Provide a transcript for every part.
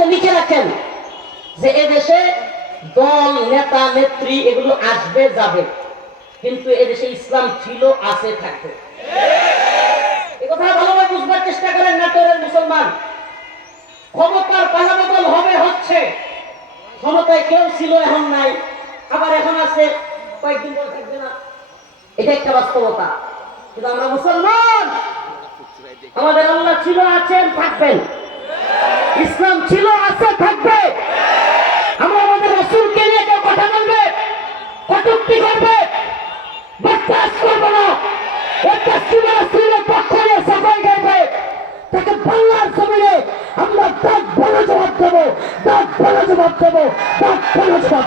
মধ্যে লিখে রাখেন যে এদেশে দল, নেতা, নেত্রী এগুলো আসবে, যাবে। কিন্তু এদেশে ইসলাম ছিল, আছে, থাকবে। কথা ভালোভাবে বুঝবার চেষ্টা করেন নাটোরের মুসলমান। ক্ষমতার পালাবদল হবে, হচ্ছে। ক্ষমতায় কেউ ছিল, এখন নাই। আবার এখন আছে। কয়েকদিন পরে থাকবে না। এটা একটা বাস্তবতা। কিন্তু আমরা মুসলমান। আমাদের আল্লাহ ছিল, আছেন, থাকবেন। ইসলাম ছিল, আছে, থাকবে। আমরা আমাদের রসুলকে নিয়ে কেউ কথা বলবে, কটুক্তি করবে, বরদাস্ত করব না। একটা সিনেমা রসুলের পক্ষ নিয়ে সাফাই গাইবে তাকে বাংলার জমিনে আমরা দাঁত বড় জবাব দাঁত জবাব দাঁত জবাব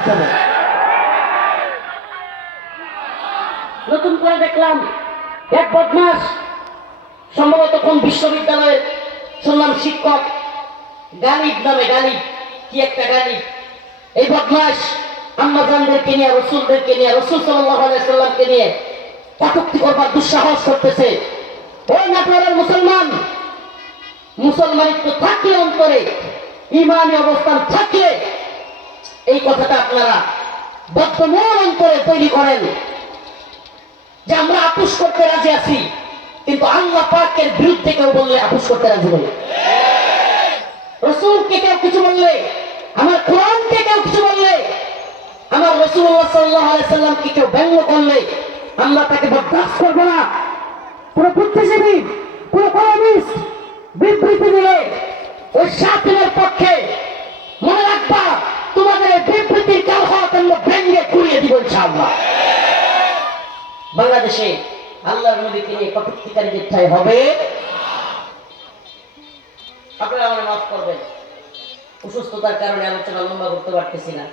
নতুন করে দেখলাম, এক বদমাস সম্ভবত কোন বিশ্ববিদ্যালয়ের শুনলাম শিক্ষক গালিব নামে গালিব, কি একটা গালিব। এই বদমাস আম্মাজানদেরকে নিয়ে, রসুলদেরকে নিয়ে, রসুল সাল্লামকে নিয়ে কটুক্তি করবার দুঃসাহস করতেছে। ওই নাটোরের মুসলমান মুসলমানিত্ব থাকলে অন্তরে, ইমানি অবস্থান থাকলে এই কথাটা আপনারা বর্তমান অন্তরে তৈরি করেন। যে আমরা আপুস করতে রাজি আছি, কিন্তু আল্লাহ পাকের বিরুদ্ধে কেউ বললে আপুস করতে রাজি বলে রসুলকে কেউ কিছু বললে, আমার কোরআনকে কেউ কিছু বললে, আমার রসুল্লাহ সাল্লাহ সাল্লামকে কেউ ব্যঙ্গ করলে, আমরা তাকে বরদাস্ত করব না। কোন বুদ্ধিজীবী, কোন কমিউনিস্ট বিবৃতি দিলে, ওই সাতিনের পক্ষে মনে রাখবা, তোমাদের বিবৃতির কাল হওয়া আমরা ব্যঙ্গে কুড়িয়ে দিব ইনশাআল্লাহ। বাংলাদেশে আল্লাহর নবীকে নিয়ে কটুক্তিকারীদের ঠাই হবে। আপনারা আমার মাফ করবেন। অসুস্থতার কারণে আলোচনা লম্বা করতে পারতেছি না।